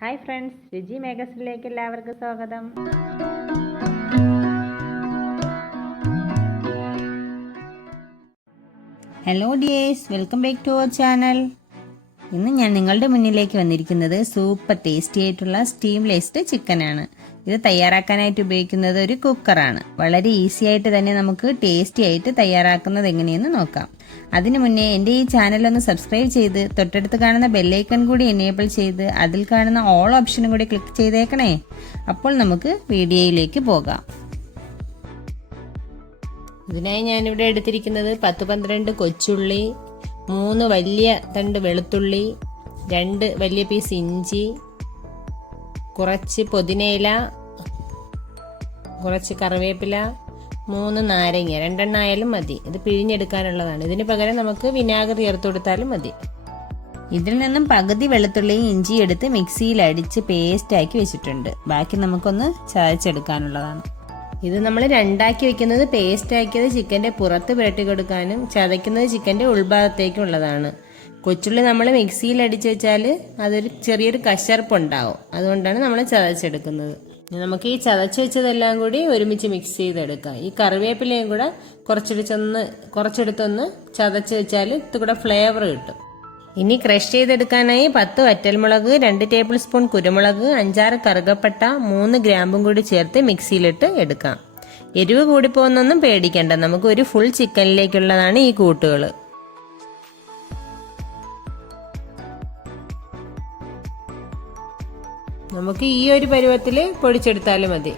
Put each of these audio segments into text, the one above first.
Hi friends, രുചി മേഗസിനിലേക്ക് എല്ലാവർക്കും സ്വാഗതം. Hello dears, welcome back to our channel. ഇന്ന് ഞാൻ നിങ്ങളുടെ മുന്നിലേക്ക് വന്നിരിക്കുന്നത് സൂപ്പർ ടേസ്റ്റി ആയിട്ടുള്ള സ്റ്റീംലെസ്ഡ് ചിക്കനാണ്. ഇത് തയ്യാറാക്കാനായിട്ട് ഉപയോഗിക്കുന്നത് ഒരു കുക്കറാണ്. വളരെ ഈസി ആയിട്ട് തന്നെ നമുക്ക് ടേസ്റ്റി ആയിട്ട് തയ്യാറാക്കുന്നത് എങ്ങനെയെന്ന് നോക്കാം. അതിനു മുന്നേ എൻ്റെ ഈ ചാനൽ ഒന്ന് സബ്സ്ക്രൈബ് ചെയ്ത് തൊട്ടടുത്ത് കാണുന്ന ബെല്ലൈക്കൺ കൂടി എനേബിൾ ചെയ്ത് അതിൽ കാണുന്ന ഓൾ ഓപ്ഷനും കൂടി ക്ലിക്ക് ചെയ്തേക്കണേ. അപ്പോൾ നമുക്ക് വീഡിയോയിലേക്ക് പോകാം. ഇതിനായി ഞാനിവിടെ എടുത്തിരിക്കുന്നത് 10-12 കൊച്ചുള്ളി, 3 വലിയ തണ്ട് വെളുത്തുള്ളി, 2 വലിയ പീസ് ഇഞ്ചി, കുറച്ച് പുതിനയില, കുറച്ച് കറിവേപ്പില, 3 നാരങ്ങ, 2 ആയാലും മതി. ഇത് പിഴിഞ്ഞെടുക്കാനുള്ളതാണ്. ഇതിന് പകരം നമുക്ക് വിനാഗിരി ചേർത്ത് കൊടുത്താലും മതി. ഇതിൽ നിന്നും പകുതി വെളുത്തുള്ളിയും ഇഞ്ചി എടുത്ത് മിക്സിയിൽ അടിച്ച് പേസ്റ്റ് ആക്കി വെച്ചിട്ടുണ്ട്. ബാക്കി നമുക്കൊന്ന് ചതച്ചെടുക്കാനുള്ളതാണ്. ഇത് നമ്മൾ രണ്ടാക്കി വെക്കുന്നത് പേസ്റ്റ് ആക്കിയത് ചിക്കൻ്റെ പുറത്ത് പുരട്ടി കൊടുക്കാനും ചതയ്ക്കുന്നത് ചിക്കൻ്റെ ഉൾഭാഗത്തേക്കും ഉള്ളതാണ്. കൊച്ചുള്ളി നമ്മൾ മിക്സിയിൽ അടിച്ച് വെച്ചാൽ അതൊരു ചെറിയൊരു കശർപ്പുണ്ടാവും. അതുകൊണ്ടാണ് നമ്മൾ ചതച്ചെടുക്കുന്നത്. നമുക്ക് ഈ ചതച്ച് വെച്ചതെല്ലാം കൂടി ഒരുമിച്ച് മിക്സ് ചെയ്തെടുക്കാം. ഈ കറിവേപ്പിലയും കൂടെ കുറച്ചെടുത്തൊന്ന് ചതച്ച് വെച്ചാൽ ഇതുകൂടെ ഫ്ലേവർ കിട്ടും. ഇനി ക്രഷ് ചെയ്തെടുക്കാനായി 10 വറ്റൽമുളക്, 2 ടേബിൾ സ്പൂൺ കുരുമുളക്, 5-6 കറുകപ്പട്ട, 3 ഗ്രാമ്പും കൂടി ചേർത്ത് മിക്സിയിലിട്ട് എടുക്കാം. എരിവ് കൂടിപ്പോന്നൊന്നും പേടിക്കണ്ട. നമുക്ക് ഒരു ഫുൾ ചിക്കനിലേക്കുള്ളതാണ് ഈ കൂട്ടുകൾ. നമുക്ക് ഈ ഒരു പരുവത്തിൽ പൊടിച്ചെടുത്താലും മതി.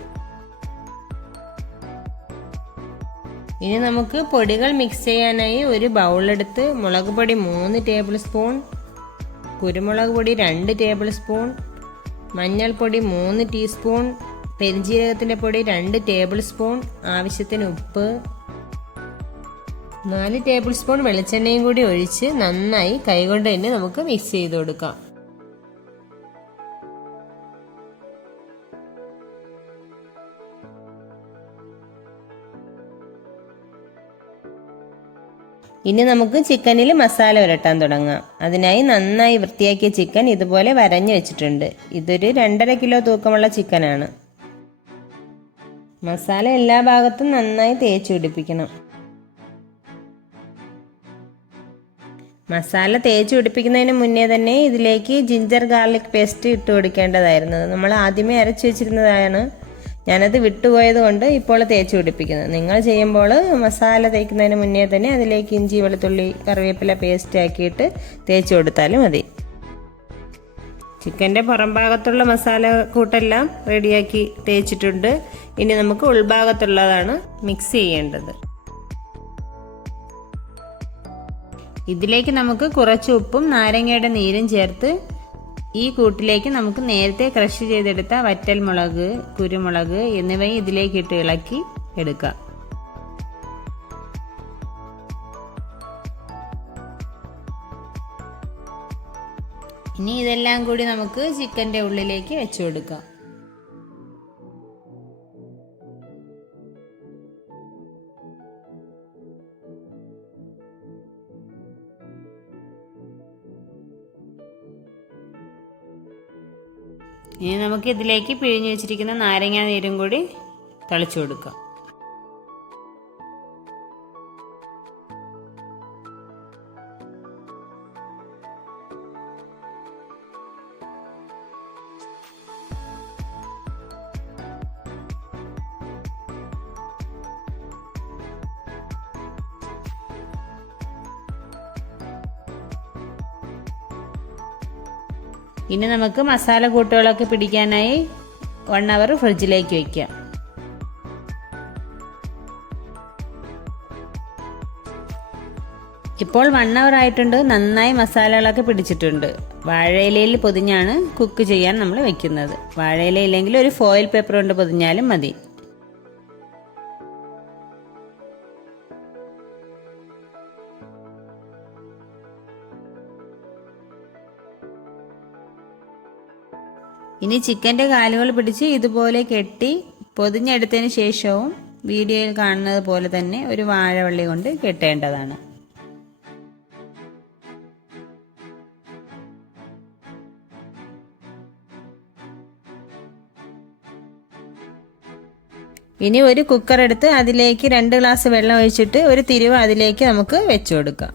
ഇനി നമുക്ക് പൊടികൾ മിക്സ് ചെയ്യാനായി ഒരു ബൗളെടുത്ത് മുളക് പൊടി 3 ടേബിൾ സ്പൂൺ, കുരുമുളക് പൊടി 2 ടേബിൾ സ്പൂൺ, മഞ്ഞൾപ്പൊടി 3 ടീസ്പൂൺ, പെരിഞ്ജീരകത്തിൻ്റെ പൊടി 2 ടേബിൾ സ്പൂൺ, ആവശ്യത്തിന് ഉപ്പ്, 4 ടേബിൾ സ്പൂൺ വെളിച്ചെണ്ണയും കൂടി ഒഴിച്ച് നന്നായി കൈകൊണ്ട് തന്നെ നമുക്ക് മിക്സ് ചെയ്ത് കൊടുക്കാം. ഇനി നമുക്ക് ചിക്കനിൽ മസാല പുരട്ടാൻ തുടങ്ങാം. അതിനായി നന്നായി വൃത്തിയാക്കിയ ചിക്കൻ ഇതുപോലെ വരഞ്ഞു വെച്ചിട്ടുണ്ട്. ഇതൊരു 2.5 കിലോ തൂക്കമുള്ള ചിക്കനാണ്. മസാല എല്ലാ ഭാഗത്തും നന്നായി തേച്ച് പിടിപ്പിക്കണം. മസാല തേച്ച് പിടിപ്പിക്കുന്നതിന് മുന്നേ തന്നെ ഇതിലേക്ക് ജിഞ്ചർ ഗാർലിക് പേസ്റ്റ് ഇട്ട് കൊടുക്കേണ്ടതായിരുന്നു. നമ്മൾ ആദ്യമേ അരച്ചു വെച്ചിരുന്നതാണ്. ഞാനത് വിട്ടുപോയത് കൊണ്ട് ഇപ്പോൾ തേച്ച് പിടിപ്പിക്കുന്നത്. നിങ്ങൾ ചെയ്യുമ്പോൾ മസാല തേക്കുന്നതിന് മുന്നേ തന്നെ അതിലേക്ക് ഇഞ്ചി, വെളുത്തുള്ളി, കറിവേപ്പില പേസ്റ്റ് ആക്കിയിട്ട് തേച്ച് കൊടുത്താലും മതി. ചിക്കൻ്റെ പുറം ഭാഗത്തുള്ള മസാല കൂട്ടെല്ലാം റെഡിയാക്കി തേച്ചിട്ടുണ്ട്. ഇനി നമുക്ക് ഉൾഭാഗത്തുള്ളതാണ് മിക്സ് ചെയ്യേണ്ടത്. ഇതിലേക്ക് നമുക്ക് കുറച്ച് ഉപ്പും നാരങ്ങയുടെ നീരും ചേർത്ത് ഈ കൂട്ടിലേക്ക് നമുക്ക് നേരത്തെ ക്രഷ് ചെയ്തെടുത്ത വറ്റൽമുളക്, കുരുമുളക് എന്നിവയും ഇതിലേക്ക് ഇട്ട് ഇളക്കി എടുക്കാം. ഇനി ഇതെല്ലാം കൂടി നമുക്ക് ചിക്കൻ്റെ ഉള്ളിലേക്ക് വെച്ചു കൊടുക്കാം. ഇനി നമുക്ക് ഇതിലേക്ക് പിഴിഞ്ഞു വെച്ചിരിക്കുന്ന നാരങ്ങ നീരും കൂടി തളിച്ചു കൊടുക്കാം. ഇനി നമുക്ക് മസാല കൂട്ടുകളൊക്കെ പിടിക്കാനായി 1 അവർ ഫ്രിഡ്ജിലേക്ക് വയ്ക്കാം. ഇപ്പോൾ 1 അവർ ആയിട്ടുണ്ട്. നന്നായി മസാലകളൊക്കെ പിടിച്ചിട്ടുണ്ട്. വാഴയിലയിൽ പൊതിഞ്ഞാണ് കുക്ക് ചെയ്യാൻ നമ്മൾ വെക്കുന്നത്. വാഴയില ഇല്ലെങ്കിൽ ഒരു ഫോയിൽ പേപ്പർ കൊണ്ട് പൊതിഞ്ഞാലും മതി. ഇനി ചിക്കൻ്റെ കാലുകൾ പിടിച്ച് ഇതുപോലെ കെട്ടി പൊതിഞ്ഞെടുത്തതിന് ശേഷവും വീഡിയോയിൽ കാണുന്നത് പോലെ തന്നെ ഒരു വാഴവള്ളി കൊണ്ട് കെട്ടേണ്ടതാണ്. ഇനി ഒരു കുക്കർ എടുത്ത് അതിലേക്ക് 2 ഗ്ലാസ് വെള്ളം ഒഴിച്ചിട്ട് ഒരു തിരുവ അതിലേക്ക് നമുക്ക് വെച്ചു കൊടുക്കാം.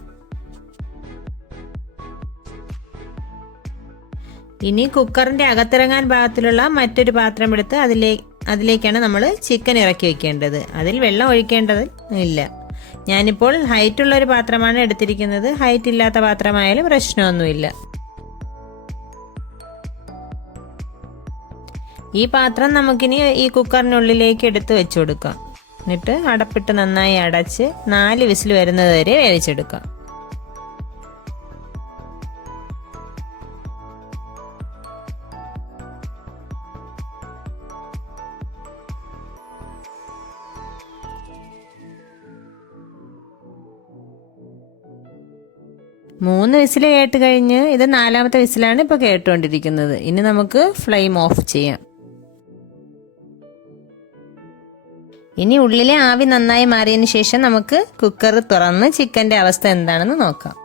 ഇനി കുക്കറിൻ്റെ അകത്തിറങ്ങാൻ പാകത്തിലുള്ള മറ്റൊരു പാത്രം എടുത്ത് അതിലേക്കാണ് നമ്മൾ ചിക്കൻ ഇറക്കി വെക്കേണ്ടത്. അതിൽ വെള്ളം ഒഴിക്കേണ്ടത് ഇല്ല. ഞാനിപ്പോൾ ഹൈറ്റുള്ള ഒരു പാത്രമാണ് എടുത്തിരിക്കുന്നത്. ഹൈറ്റ് ഇല്ലാത്ത പാത്രമായാലും പ്രശ്നമൊന്നുമില്ല. ഈ പാത്രം നമുക്കിനി ഈ കുക്കറിനുള്ളിലേക്ക് എടുത്ത് വെച്ചു കൊടുക്കാം. എന്നിട്ട് അടപ്പിട്ട് നന്നായി അടച്ച് 4 വിസിൽ വരുന്നത് വരെ വേവിച്ചെടുക്കാം. മൂന്ന് വിസിൽ കേട്ട് കഴിഞ്ഞ് ഇത് 4ാമത്തെ വിസിലാണ് ഇപ്പോൾ കേട്ടുകൊണ്ടിരിക്കുന്നത്. ഇനി നമുക്ക് ഫ്ലെയിം ഓഫ് ചെയ്യാം. ഇനി ഉള്ളിലെ ആവി നന്നായി മാറിയതിന് ശേഷം നമുക്ക് കുക്കർ തുറന്ന് ചിക്കൻ്റെ അവസ്ഥ എന്താണെന്ന് നോക്കാം.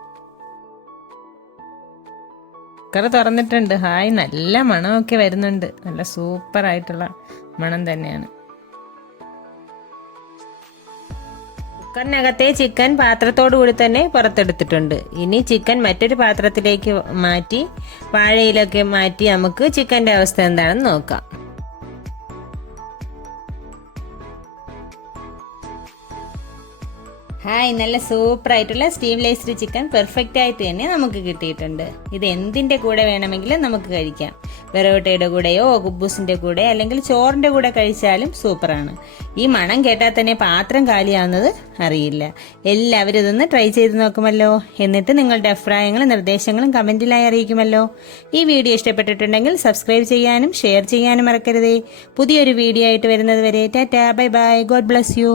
കുക്കർ തുറന്നിട്ടുണ്ട്. ഹായ്, നല്ല മണമൊക്കെ വരുന്നുണ്ട്. നല്ല സൂപ്പർ ആയിട്ടുള്ള മണം തന്നെയാണ്. കുക്കറിനകത്തെ ചിക്കൻ പാത്രത്തോടു കൂടി തന്നെ പുറത്തെടുത്തിട്ടുണ്ട്. ഇനി ചിക്കൻ മറ്റൊരു പാത്രത്തിലേക്ക് മാറ്റി വാഴയിലൊക്കെ മാറ്റി നമുക്ക് ചിക്കൻ്റെ അവസ്ഥ എന്താണെന്ന് നോക്കാം. ഹായ്, നല്ല സൂപ്പർ ആയിട്ടുള്ള സ്റ്റീംലെസ്ഡ് ചിക്കൻ പെർഫെക്റ്റ് ആയിട്ട് തന്നെ നമുക്ക് കിട്ടിയിട്ടുണ്ട്. ഇത് എന്തിൻ്റെ കൂടെ വേണമെങ്കിലും നമുക്ക് കഴിക്കാം. വെറോട്ടയുടെ കൂടെയോ കുബൂസിൻ്റെ കൂടെ അല്ലെങ്കിൽ ചോറിൻ്റെ കൂടെ കഴിച്ചാലും സൂപ്പറാണ്. ഈ മണം കേട്ടാൽ തന്നെ പാത്രം കാലിയാവുന്നത് അറിയില്ല. എല്ലാവരും ഇതൊന്ന് ട്രൈ ചെയ്ത് നോക്കുമല്ലോ. എന്നിട്ട് നിങ്ങളുടെ അഭിപ്രായങ്ങളും നിർദ്ദേശങ്ങളും കമൻറ്റിലായി അറിയിക്കുമല്ലോ. ഈ വീഡിയോ ഇഷ്ടപ്പെട്ടിട്ടുണ്ടെങ്കിൽ സബ്സ്ക്രൈബ് ചെയ്യാനും ഷെയർ ചെയ്യാനും മറക്കരുതേ. പുതിയൊരു വീഡിയോ ആയിട്ട് വരുന്നത് വരെ Tata, bye bye, God bless you.